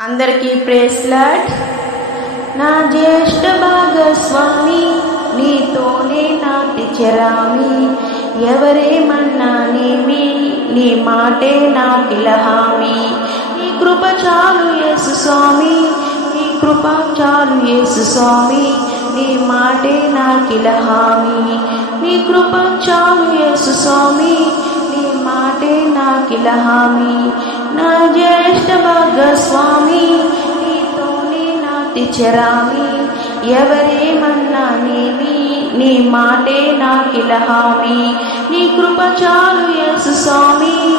అందరికీ ప్రేస్లాట్ నా జ్యేష్ఠ భాగస్వామి నీతోనే నాటి చెరామి ఎవరేమన్నానేమి నీ మాటే నా పిలహామి నీ కృప చాలు యేసు స్వామి నీ కృప చాలు యేసు స్వామి. నీ మాటే నా కిలహామి నీ కృప చాలు యేసు స్వామి నీ మాటే నా కిలహామి నా జ్యేష్ఠ నాటి ఎవరేమన్నా నీవి నీ మాటే నాకిలహామి. నీ కృప చాలు యేసు స్వామి.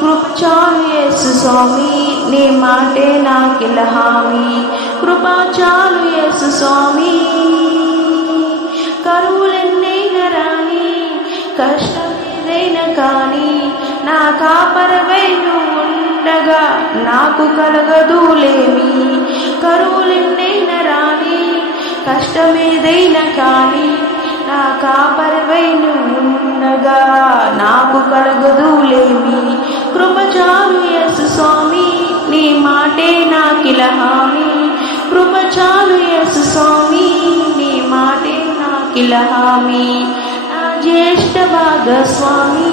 కృప చాలు యేసు స్వామి. నీ మాటే నాకిలహామి. కృప చాలు యేసు స్వామి. కరువులెన్నైనా రాని కష్టమేదైనా కానీ నా కాపరవై నువ్వు ఉండగా నాకు కలగదులేమి. కరువులెన్నైనా రాని కష్టమేదైనా కాని నా కాపరవై ఉండగా నాకు కలగదులేమి. కృప చాలు స్వామి నీ మాటే నాకిలహామి కృప చాలు యేసు స్వామి నీ మాటే నాకిలహామి నా జ్యేష్ఠ భాగస్వామి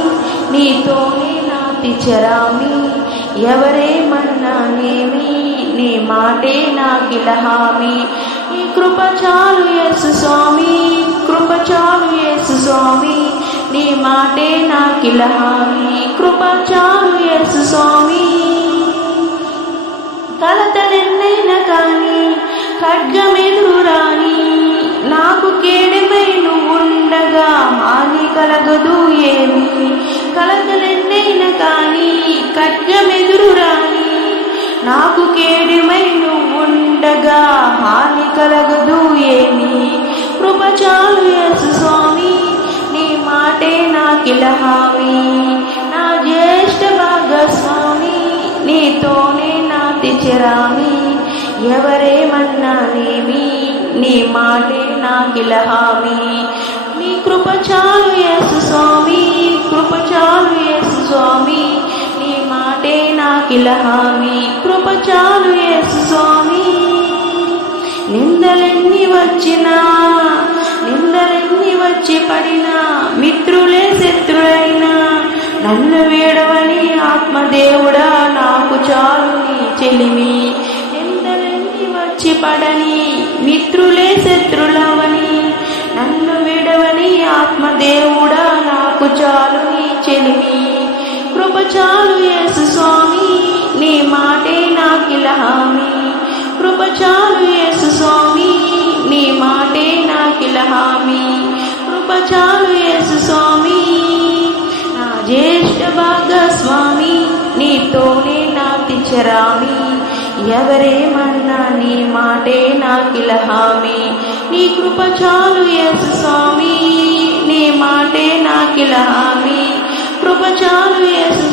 నీతోనే నాటి చరామి ఎవరేమన్నానేమి నీ మాటే నాకిలహామి. నీ కృప చాలు యేసు స్వామి. కృప చాలు యేసు స్వామి. నీ మాటే నాకిలహామి. కృప చాలు నాకు కేడమై నువ్వుండగా హాని కలగదు ఏమి. కృపచాలు యేసు స్వామి నీ మాటే నాకిలహామి నా జ్యేష్ఠ భాగస్వామి నీతోనే నాటి చెరామి. ఎవరేమన్నానేమి నీ మాటే నాకిలహామి నీ కృపచాలు యేసు స్వామి కృప నాకిలహామి కృపచాలు ఏసు యేసు స్వామి. నిందలెన్ని వచ్చినా నిందలెన్ని వచ్చి పడినా మిత్రులే శత్రులైనా నన్ను వేడవని ఆత్మదేవుడా నాకు చాలు నీ చెలిమి. నిందలెన్ని వచ్చి పడని మిత్రులే శత్రులవని నన్ను విడవని ఆత్మదేవుడా నాకు చాలు నీ చెలిమి. కృప చాలు యేసు మాటే నాకిలహామి. కృప చాలు యేసు స్వామి నీ మాటే నాకిలహామి. కృప చాలు యేసు స్వామి నా జ్యేష్ఠ భాగస్వామి నీతోనే నాతి చరామి. ఎవరేమన్నా నీ మాటే నాకిలహామి. నీ కృప చాలు యేసు స్వామి నీ మాటే నాకిలహామి. కృప చాలు యేసు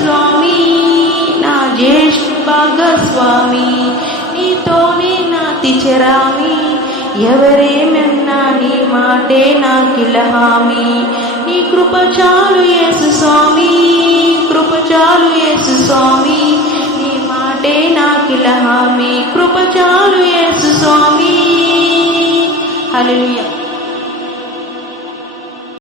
భాగస్వామి. నీతోనే నాతి చరామి ఎవరేమన్నా నీ మాటే నాకిలహామి నీ కృప చాలు యేసు స్వామి. కృప చాలు యేసు స్వామి. నీ మాటే నాకిలహామి కృప చాలు యేసు స్వామి. హలో